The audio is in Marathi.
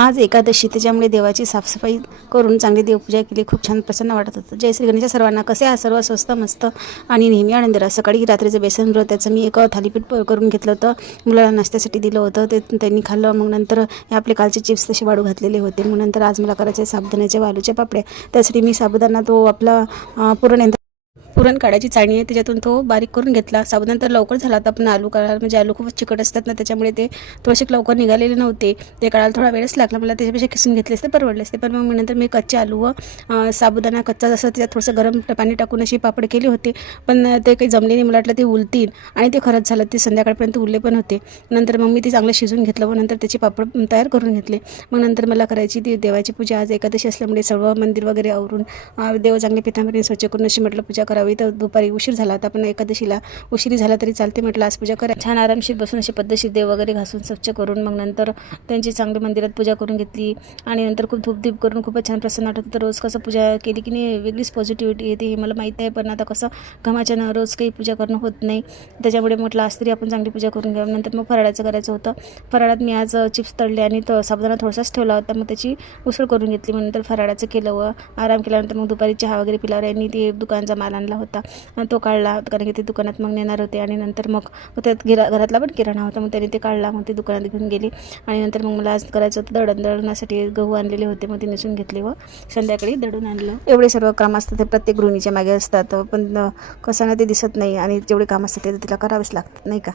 आज एकादशी, त्याच्यामुळे देवाची साफसफाई करून चांगली देवपूजा केली. खूप छान प्रसन्न वाटत होतं. जय श्री गणेश सर्वांना. कसे आहात सर्व? स्वस्त मस्त आणि नेहमी आनंदी राहा. सकाळी रात्रीचं बेसन ब्रत त्याचं मी एक थालीपीठ करून घेतलं होतं, मुलाला नाश्त्यासाठी दिलं होतं. ते त्यांनी खाल्लं. मग नंतर हे आपले कालचे चिप्स तसे वाढू घातलेले होते. मग नंतर आज मला करायचे साबुदाण्याच्या आलूच्या पापड्या. त्यासाठी मी साबुदाणा तो आपला पुरण काढायची चाळणी आहे, त्याच्यातून तो बारीक करून घेतला. साबुदाणा तर लवकर झाला होता, पण आलू काढायला म्हणजे आलू खूपच चिकट असतात ना, त्याच्यामुळे ते थोडेसे लवकर निघालेले नव्हते. ते काढायला थोडा वेळच लागला मला. त्याच्यापेक्षा किसून घेतले असते परवडले असते. पण मग नंतर मी कच्चे आलू व साबुदाणा कच्चा जसं त्याच्यात थोडंसं गरम पाणी टाकून अशी पापड केले होते. पण ते काही जमले नाही. मला वाटलं ते उलतील आणि ते खरंच झालं. ते संध्याकाळपर्यंत उरले पण होते. नंतर मग मी ते चांगलं शिजून घेतलं व नंतर त्याचे पापड तयार करून घेतले. मग नंतर मला करायची ती देवाची पूजा. आज एकादशी असल्यामुळे सर्व मंदिर वगैरे आवरून देव चांगले पितांबरी स्वच्छ करून अशी म्हटलं पूजा करावी. तर दुपारी उशीर झाला होता, पण एकादशीला उशिरी झाला तरी चालते म्हटलं आज पूजा करा. छान आरामशीर बसून अशी पद्धतशीर देव वगैरे घासून स्वच्छ करून मग नंतर त्यांची चांगली मंदिरात पूजा करून घेतली. आणि नंतर खूप धूपदीप करून खूपच छान प्रसन्न वाटत होतं. रोज कसं पूजा केली की नाही वेगळीच पॉझिटिव्हिटी येते हे मला माहीत आहे. पण आता कसं घमाच्यानं रोज काही पूजा करणं होत नाही, त्याच्यामुळे म्हटलं आज तरी आपण चांगली पूजा करून घ्यावं. नंतर मग फराळाचं करायचं होतं. फराळात मी आज चिप्स तळले आणि तो साबुदाणा थोडासाच ठेवला होता. मग त्याची उसळ करून घेतली. मग नंतर फराळाचं केलं व आराम केल्यानंतर मग दुपारी चहा वगैरे पिल्यावर यांनी ते दुकानचा माल आणला होता, तो काढला. कारण की ते दुकानात मग नेणार होते. आणि नंतर मग त्यात घरातला पण किराणा होता, मग त्यांनी ते काढला. मग ते दुकानात घेऊन गेली. आणि नंतर मग मला आज करायचं होतं दळणासाठी गहू आणलेले होते, मग ते नेसून घेतले व संध्याकाळी दळून आणलं. एवढे सर्व काम असतात ते प्रत्येक गृहिणीच्या मागे असतात, पण कसं ना ते दिसत नाही. आणि जेवढे काम असतात ते तिला करावेच लागतात, नाही का.